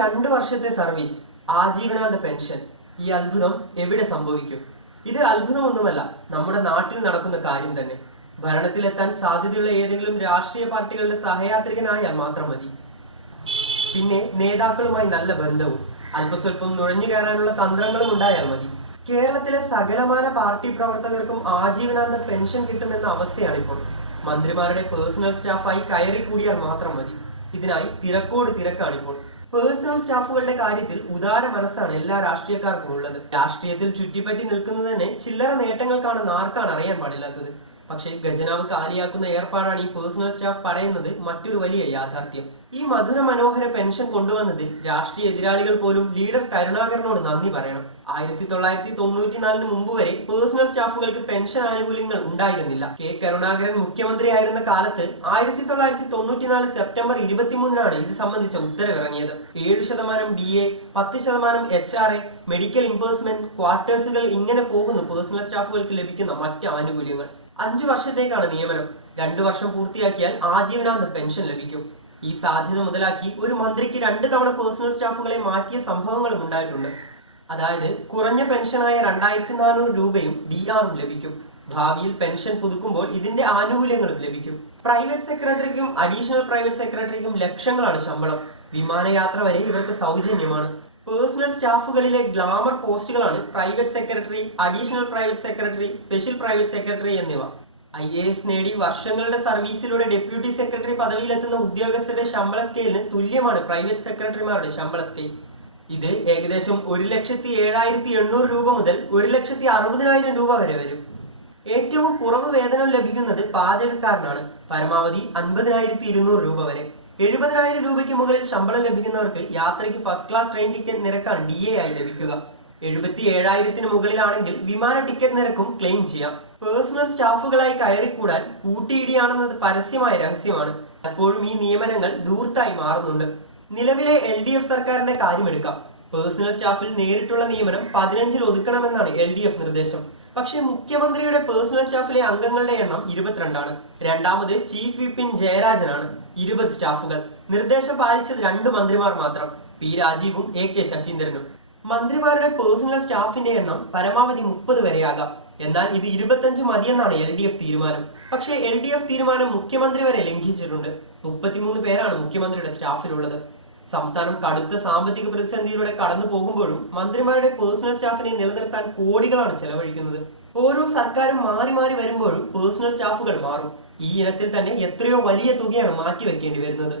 രണ്ട് വർഷത്തെ സർവീസ് ആജീവനാന്ത പെൻഷൻ ഈ അത്ഭുതം എവിടെ സംഭവിക്കും? ഇത് അത്ഭുതമൊന്നുമല്ല നമ്മുടെ നാട്ടിൽ നടക്കുന്ന കാര്യം തന്നെ. ഭരണത്തിലെത്താൻ സാധ്യതയുള്ള ഏതെങ്കിലും രാഷ്ട്രീയ പാർട്ടികളുടെ സഹയാത്രികനായാൽ മാത്രം മതി. പിന്നെ നേതാക്കളുമായി നല്ല ബന്ധവും അല്പസ്വല്പം നുഴഞ്ഞു കയറാനുള്ള തന്ത്രങ്ങളും ഉണ്ടായാൽ മതി. കേരളത്തിലെ സകലമാന പാർട്ടി പ്രവർത്തകർക്കും ആജീവനാന്ത പെൻഷൻ കിട്ടുമെന്ന അവസ്ഥയാണിപ്പോൾ. മന്ത്രിമാരുടെ പേഴ്സണൽ സ്റ്റാഫായി കയറി കൂടിയാൽ മാത്രം മതി. ഇതിനായി തിരക്കോട് തിരക്കാണിപ്പോൾ. പേഴ്സണൽ സ്റ്റാഫുകളുടെ കാര്യത്തിൽ ഉദാര മനസ്സാണ് എല്ലാ രാഷ്ട്രീയക്കാർക്കും ഉള്ളത്. രാഷ്ട്രീയത്തിൽ ചുറ്റിപ്പറ്റി നിൽക്കുന്നത് തന്നെ ചില്ലറ നേട്ടങ്ങൾക്കാണെന്ന് ആർക്കാണ് അറിയാൻ പാടില്ലാത്തത്? പക്ഷേ ഖജനാവ് കാലിയാക്കുന്ന ഏർപ്പാടാണ് ഈ പേഴ്സണൽ സ്റ്റാഫ് പറയുന്നത് മറ്റൊരു വലിയ യാഥാർത്ഥ്യം. ഈ മധുര മനോഹര പെൻഷൻ കൊണ്ടുവന്നതിൽ രാഷ്ട്രീയ എതിരാളികൾ പോലും ലീഡർ കരുണാകരനോട് നന്ദി പറയണം. ആയിരത്തി തൊള്ളായിരത്തി തൊണ്ണൂറ്റിനാലിന് മുമ്പ് വരെ പേഴ്സണൽ സ്റ്റാഫുകൾക്ക് പെൻഷൻ ആനുകൂല്യങ്ങൾ ഉണ്ടായിരുന്നില്ല. കെ കരുണാകരൻ മുഖ്യമന്ത്രിയായിരുന്ന കാലത്ത് ആയിരത്തി തൊള്ളായിരത്തി തൊണ്ണൂറ്റിനാല് സെപ്റ്റംബർ ഇരുപത്തിമൂന്നിനാണ് ഇത് സംബന്ധിച്ച ഉത്തരവിറങ്ങിയത്. ഏഴ് ശതമാനം ഡി എ പത്ത് ശതമാനം H R A medical reimbursement ക്വാർട്ടേഴ്സുകൾ ഇങ്ങനെ പോകുന്നു പേഴ്സണൽ സ്റ്റാഫുകൾക്ക് ലഭിക്കുന്ന മറ്റ് ആനുകൂല്യങ്ങൾ. അഞ്ചു വർഷത്തേക്കാണ് നിയമനം. രണ്ടു വർഷം പൂർത്തിയാക്കിയാൽ ആജീവനാന്ത പെൻഷൻ ലഭിക്കും. ഈ സാധ്യത മുതലാക്കി ഒരു മന്ത്രിക്ക് രണ്ട് തവണ പേഴ്സണൽ സ്റ്റാഫുകളെ മാറ്റിയ സംഭവങ്ങളും ഉണ്ടായിട്ടുണ്ട്. അതായത് കുറഞ്ഞ പെൻഷനായ രണ്ടായിരത്തി നാനൂറ് രൂപയും ഡി ആറും ലഭിക്കും. ഭാവിയിൽ പെൻഷൻ പുതുക്കുമ്പോൾ ഇതിന്റെ ആനുകൂല്യങ്ങളും ലഭിക്കും. പ്രൈവറ്റ് സെക്രട്ടറിക്കും അഡീഷണൽ പ്രൈവറ്റ് സെക്രട്ടറിക്കും ലക്ഷങ്ങളാണ് ശമ്പളം. വിമാനയാത്ര വരെ ഇവർക്ക് സൗജന്യമാണ്. പേഴ്സണൽ സ്റ്റാഫുകളിലെ glamour പോസ്റ്റുകളാണ് private secretary additional private secretary special private secretary എന്നിവ. ഐ എ എസ് നേടി വർഷങ്ങളുടെ സർവീസിലൂടെ ഡെപ്യൂട്ടി സെക്രട്ടറി പദവിയിലെത്തുന്ന ഉദ്യോഗസ്ഥരുടെ ശമ്പള സ്കെയിലിന് തുല്യമാണ് പ്രൈവറ്റ് സെക്രട്ടറിമാരുടെ ശമ്പള സ്കെയിൽ ഇത് ഏകദേശം ഒരു ലക്ഷത്തി ഏഴായിരത്തി എണ്ണൂറ് രൂപ മുതൽ ഒരു ലക്ഷത്തി അറുപതിനായിരം രൂപ വരെ വരും. ഏറ്റവും കുറവ് വേതനം ലഭിക്കുന്നത് പാചകക്കാരനാണ്. പരമാവധി അൻപതിനായിരത്തി ഇരുന്നൂറ് രൂപ വരെ. എഴുപതിനായിരം രൂപയ്ക്ക് മുകളിൽ ശമ്പളം ലഭിക്കുന്നവർക്ക് യാത്രയ്ക്ക് ഫസ്റ്റ് ക്ലാസ് ട്രെയിൻ ടിക്കറ്റ് നിരക്കാണ് ഡി എ ആയി ലഭിക്കുക. എഴുപത്തി ഏഴായിരത്തിന് മുകളിലാണെങ്കിൽ വിമാന ടിക്കറ്റ് നിരക്കും ക്ലെയിം ചെയ്യാം. പേഴ്സണൽ സ്റ്റാഫുകളായി കയറിക്കൂടാൻ കൂട്ടിയിടിയാണെന്നത് പരസ്യമായ രഹസ്യമാണ്. അപ്പോഴും ഈ നിയമനങ്ങൾ ധൂർത്തായി മാറുന്നുണ്ട്. നിലവിലെ എൽ ഡി എഫ് സർക്കാരിന്റെ കാര്യമെടുക്കാം. പേഴ്സണൽ സ്റ്റാഫിൽ നേരിട്ടുള്ള നിയമനം പതിനഞ്ചിൽ ഒതുക്കണമെന്നാണ് എൽ ഡി എഫ് നിർദ്ദേശം. പക്ഷേ മുഖ്യമന്ത്രിയുടെ പേഴ്സണൽ സ്റ്റാഫിലെ അംഗങ്ങളുടെ എണ്ണം ഇരുപത്തിരണ്ടാണ്. രണ്ടാമത് ചീഫ് വിപ്പിൻ ജയരാജനാണ്. ഇരുപത് സ്റ്റാഫുകൾ. നിർദ്ദേശം പാലിച്ചത് രണ്ട് മന്ത്രിമാർ മാത്രം. പി രാജീവും എ കെ ശശീന്ദ്രനും. മന്ത്രിമാരുടെ പേഴ്സണൽ സ്റ്റാഫിന്റെ എണ്ണം പരമാവധി മുപ്പത് വരെയാകാം. എന്നാൽ ഇത് ഇരുപത്തഞ്ച് മതിയെന്നാണ് എൽ ഡി എഫ് തീരുമാനം. പക്ഷേ എൽ ഡി എഫ് തീരുമാനം മുഖ്യമന്ത്രി വരെ ലംഘിച്ചിട്ടുണ്ട്. മുപ്പത്തിമൂന്ന് പേരാണ് മുഖ്യമന്ത്രിയുടെ സ്റ്റാഫിലുള്ളത്. സംസ്ഥാനം കടുത്ത സാമ്പത്തിക പ്രതിസന്ധിയിലൂടെ കടന്നു പോകുമ്പോഴും മന്ത്രിമാരുടെ പേഴ്സണൽ സ്റ്റാഫിനെ നിലനിർത്താൻ കോടികളാണ് ചെലവഴിക്കുന്നത്. ഓരോ സർക്കാരും മാറി മാറി വരുമ്പോഴും പേഴ്സണൽ സ്റ്റാഫുകൾ മാറും. ഈ ഇനത്തിൽ തന്നെ എത്രയോ വലിയ തുകയാണ് മാറ്റിവെക്കേണ്ടി വരുന്നത്.